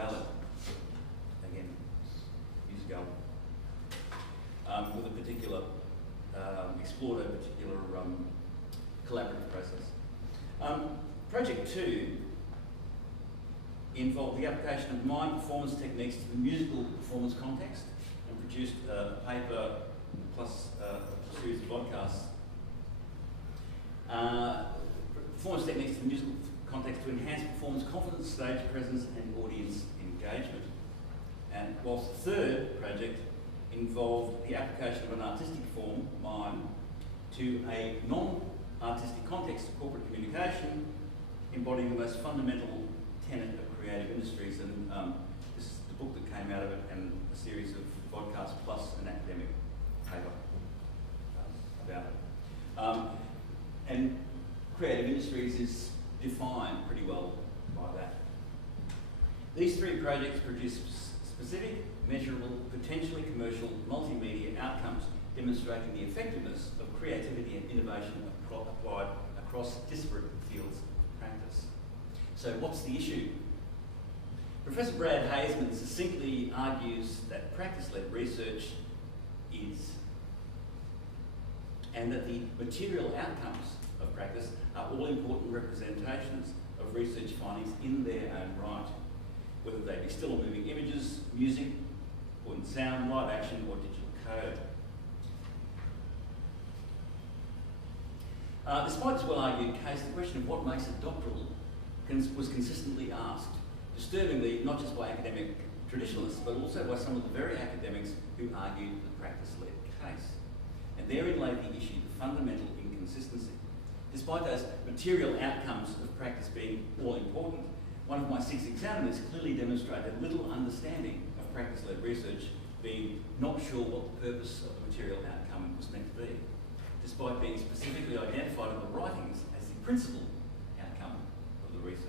valid. Again, years ago, with a particular, explored a particular collaborative process. Project 2 involved the application of mime performance techniques to the musical performance context and produced a paper plus a series of podcasts. Performance techniques to the musical context to enhance performance confidence, stage presence and audience engagement. And whilst the third project involved the application of an artistic form, mime, to a non-artistic context of corporate communication, embodying the most fundamental tenet of creative industries. And this is the book that came out of it, and a series of podcasts plus an academic paper about it. And creative industries is defined pretty well by that. These three projects produce specific, measurable, potentially commercial, multimedia outcomes demonstrating the effectiveness of creativity and innovation applied across disparate fields of practice. So what's the issue? Professor Brad Haseman succinctly argues that practice-led research is, and that the material outcomes of practice are all important representations of research findings in their own right, whether they be still or moving images, music, or in sound, live action, or digital code. Despite this well-argued case, the question of what makes a doctoral was consistently asked, disturbingly not just by academic traditionalists, but also by some of the very academics who argued the practice-led case. And therein lay the issue, the fundamental inconsistency. Despite those material outcomes of practice being all important, one of my 6 examiners clearly demonstrated little understanding of practice-led research, being not sure what the purpose of the material outcome was meant to be, despite being specifically identified in the writings as the principal outcome of the research.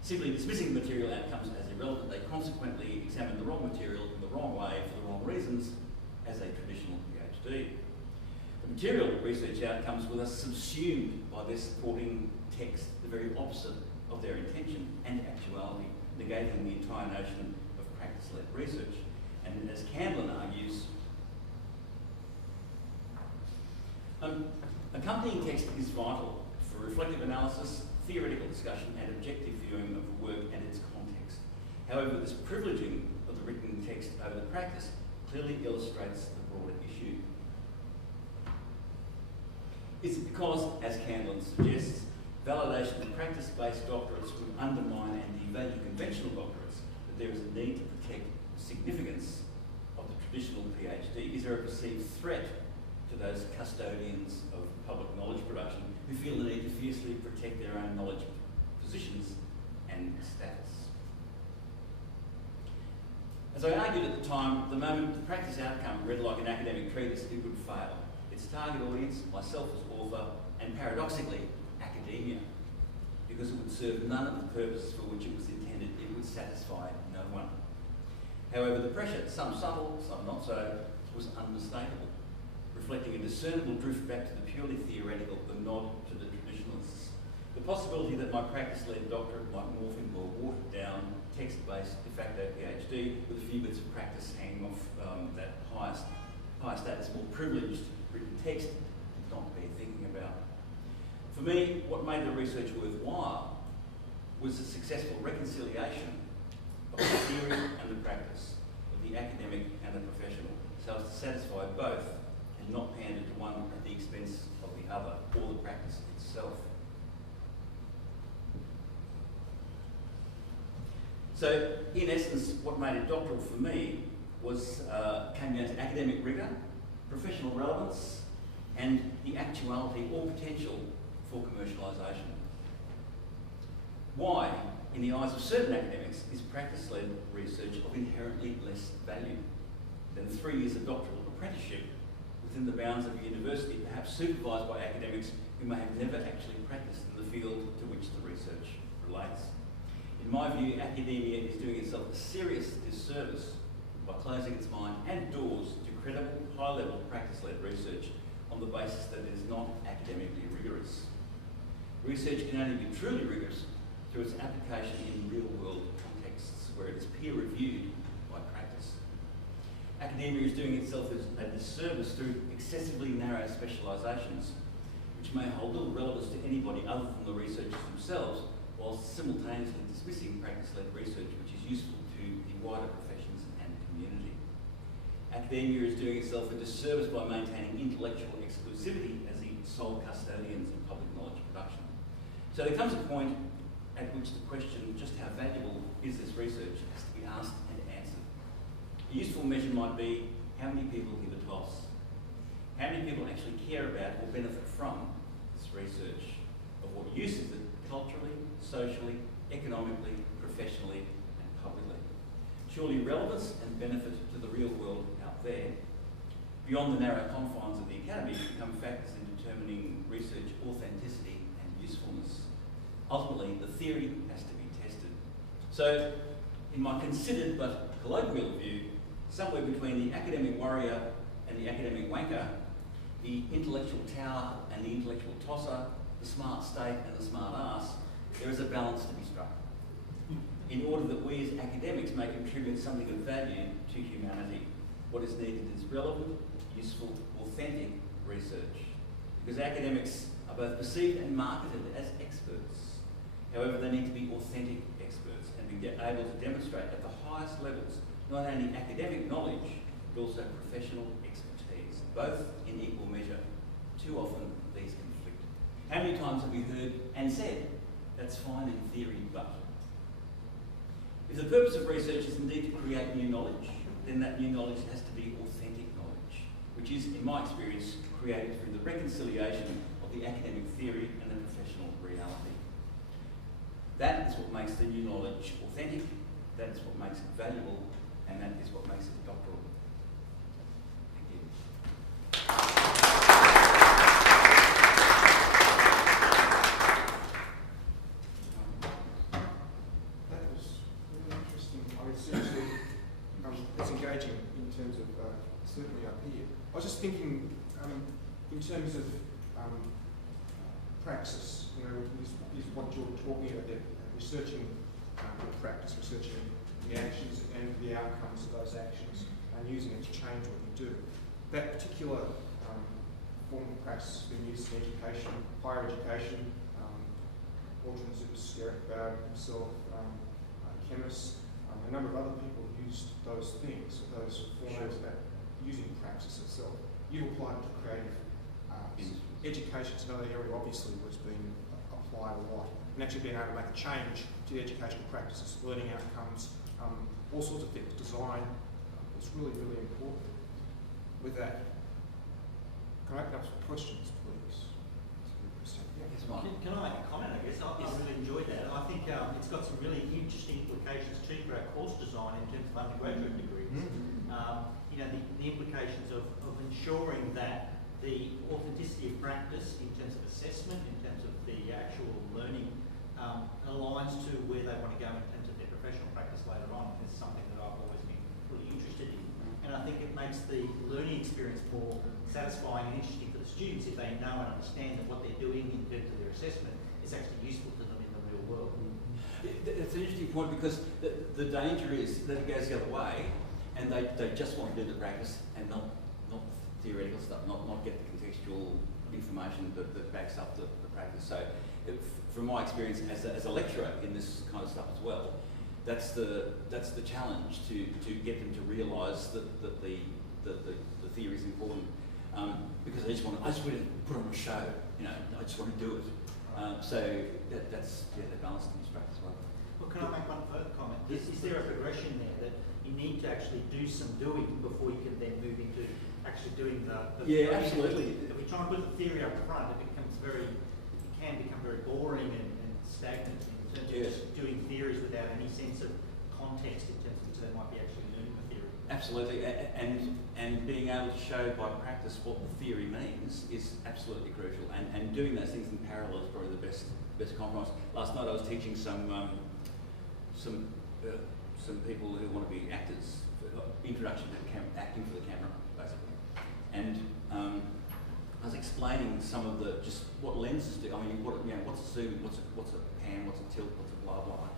Simply dismissing the material outcomes as irrelevant, they consequently examined the wrong material in the wrong way for the wrong reasons as a traditional PhD. The material research outcomes were thus subsumed by their supporting text, the very opposite of their intention and actuality, negating the entire notion of practice-led research. And as Candlin argues, accompanying text is vital for reflective analysis, theoretical discussion and objective viewing of the work and its context. However, this privileging of the written text over the practice clearly illustrates the broader issue. Is it because, as Candlin suggests, validation of practice-based doctorates would undermine and devalue conventional doctorates, that there is a need to protect the significance of the traditional PhD? Is there a perceived threat to those custodians of public knowledge production who feel the need to fiercely protect their own knowledge positions and status? As I argued at the time, the moment the practice outcome read like an academic treatise, it would fail. Its target audience, myself as author, and paradoxically, academia, because it would serve none of the purposes for which it was intended. It would satisfy no one. However, the pressure, some subtle, some not so, was unmistakable, reflecting a discernible drift back to the purely theoretical, the nod to the traditionalists. The possibility that my practice-led doctorate might morph into a watered-down, text-based de facto PhD with a few bits of practice hanging off that higher status, more privileged written text, did not bear thinking about. For me, what made the research worthwhile was the successful reconciliation of the theory and the practice, of the academic and the professional, so as to satisfy both and not pander to one at the expense of the other, or the practice itself. So, in essence, what made it doctoral for me was came down to academic rigour, professional relevance, and the actuality or potential for commercialisation. Why, in the eyes of certain academics, is practice-led research of inherently less value than 3 years of doctoral apprenticeship within the bounds of a university, perhaps supervised by academics who may have never actually practiced in the field to which the research relates? In my view, academia is doing itself a serious disservice by closing its mind and doors to credible, high-level practice-led research on the basis that it is not academically rigorous. Research can only be truly rigorous through its application in real-world contexts where it is academia is doing itself a disservice through excessively narrow specialisations, which may hold little relevance to anybody other than the researchers themselves, whilst simultaneously dismissing practice-led research, which is useful to the wider professions and community. Academia is doing itself a disservice by maintaining intellectual exclusivity as the sole custodians of public knowledge production. So there comes a point at which the question, just how valuable is this research, has to be asked and answered. A useful measure might be, how many people give a toss? How many people actually care about or benefit from this research? Of what use is it culturally, socially, economically, professionally, and publicly? Surely relevance and benefit to the real world out there, beyond the narrow confines of the academy, become factors in determining research authenticity and usefulness. Ultimately, the theory has to be tested. So, in my considered but colloquial view, somewhere between the academic warrior and the academic wanker, the intellectual tower and the intellectual tosser, the smart state and the smart ass, there is a balance to be struck, in order that we as academics may contribute something of value to humanity. What is needed is relevant, useful, authentic research. Because academics are both perceived and marketed as experts. However, they need to be authentic experts and be able to demonstrate at the highest levels not only academic knowledge, but also professional expertise, both in equal measure. Too often, these conflict. How many times have we heard and said, that's fine in theory, but? If the purpose of research is indeed to create new knowledge, then that new knowledge has to be authentic knowledge, which is, in my experience, created through the reconciliation of the academic theory and the professional reality. That is what makes the new knowledge authentic, that is what makes it valuable, and that is what makes it doctoral. Thank you. That was really interesting. I was seriously, it's engaging in terms of certainly up here. I was just thinking in terms of praxis, you know, is what you're talking about there, researching the practice, researching the actions and the outcomes of those actions and using it to change what you do. That particular form of practice has been used in education, higher education. Autism, Eric Bauer himself, chemists, a number of other people used those things, those formats about using praxis itself. You applied it to creative arts. Education's another area, obviously, was being applied a lot, and actually being able to make a change to the educational practices, learning outcomes, all sorts of things, design. It's really, really important. With that, can I open up some questions, please? Can I make a comment, I guess? I really enjoyed that, and I think it's got some really interesting implications too for our course design in terms of undergraduate degrees. You know, the implications of ensuring that the authenticity of practice in terms of assessment, in terms of the actual learning, aligns to where they want to go in terms of their professional practice later on. It's something that I've always been really interested in. And I think it makes the learning experience more satisfying and interesting for the students if they know and understand that what they're doing in terms of their assessment is actually useful to them in the real world. It's an interesting point because the danger is that it goes the other way and they just want to do the practice and not theoretical stuff, not get the contextual information that backs up the practice. So from my experience as a lecturer in this kind of stuff as well, that's the challenge to get them to realise that the theory is important. Because I just want to put on a show, you know, I just want to do it. So that's the balance in this practice as well. Well, can I make one further comment? Is there a progression there that you need to actually do some doing before you can then move into actually doing the yeah, absolutely. If we try and put the theory up front, it can become very boring and stagnant in terms of just doing theories without any sense of context in terms of which they might be actually learning the theory. Absolutely, and being able to show by practice what the theory means is absolutely crucial. And doing those things in parallel is probably the best compromise. Last night I was teaching some people who want to be actors, introduction to acting for the camera, basically. And I was explaining some of just what lenses do. I mean, what's a zoom, what's a pan, what's a tilt, what's a blah blah.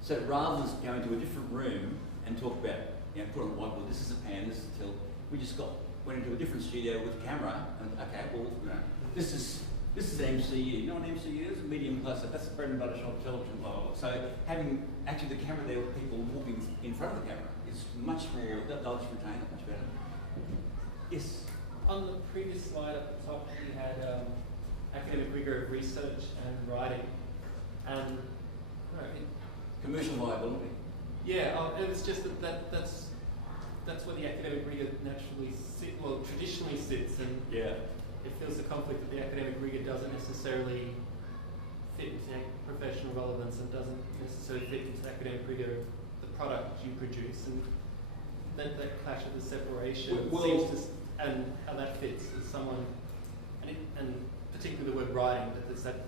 So rather than going to a different room and talk about, put on a whiteboard, this is a pan, this is a tilt. We just went into a different studio with camera, and okay, well, this is an MCU. You know what an MCU is? A medium close-up. That's the bread and butter shot television, blah, blah, blah. So having actually the camera there with people walking in front of the camera is much more, they'll just retain it much better. Yes? On the previous slide at the top, you had academic rigor of research and writing. And Commercial viability. Yeah, it was just that's where the academic rigor naturally traditionally sits, and it feels the conflict that the academic rigor doesn't necessarily fit into professional relevance and doesn't necessarily fit into academic rigor of the product you produce, and that clash of the separation and how that fits as someone, and particularly the word writing, that there's that.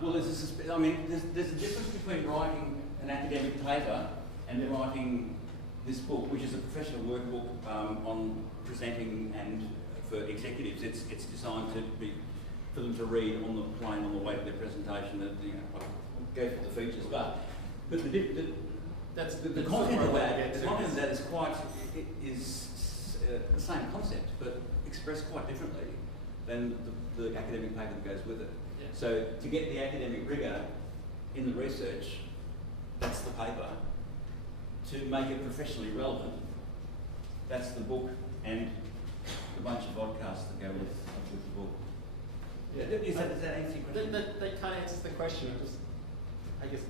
Well, there's a difference between writing an academic paper and writing this book, which is a professional workbook on presenting and for executives. It's designed to be for them to read on the plane on the way to their presentation. That I'll go through the features, but the content of that is quite the same concept, but expressed quite differently than the academic paper that goes with it. Yeah. So to get the academic rigor in the research, that's the paper. To make it professionally relevant, that's the book and the bunch of podcasts that go with the book. Yeah. Does that answer your question? That kind of answers the question. I guess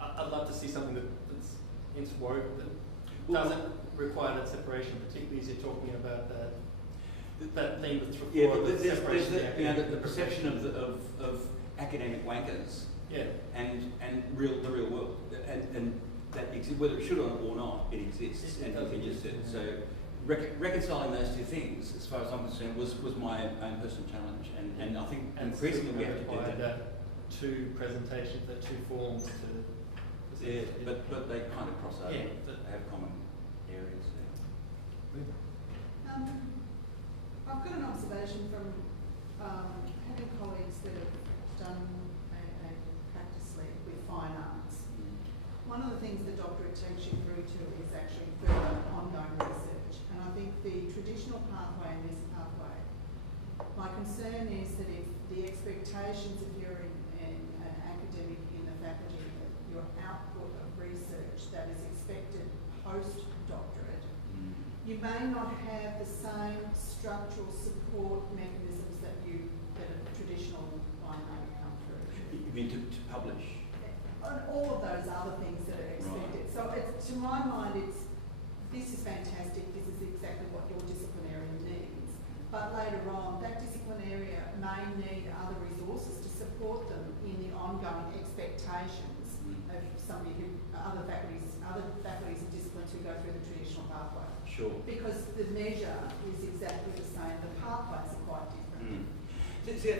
I'd love to see something that's interwoven, that doesn't require that separation, particularly as you're talking about that theme that's required. Yeah, but the perception of academic wankers. Yeah. And the real world, and that exists, whether it should or not, it exists and continues to. So reconciling those two things, as far as I'm concerned, was my own personal challenge, and I think increasingly we have to do that. Two presentations, that two forms to. Yeah, but they kind of cross over. Yeah. They have common areas there. I've got an observation from having colleagues that have done a practice lead with fine arts. One of the things the doctorate takes you through to is actually further ongoing research, and I think the traditional pathway and this pathway, my concern is that if the expectations, if you're an academic in the faculty, that your output of research that is expected post-doctorate, you may not have the same structural support mechanisms that a traditional line may come through. You mean to publish? And all of those other things that are expected. Right. So to my mind, this is fantastic, this is exactly what your disciplinarian needs. But later on, that disciplinarian may need other resources to support them in the ongoing expectations of somebody other faculties and disciplines who go through the traditional pathway. Sure. Because the measure is exactly the same, the pathways are quite different. See,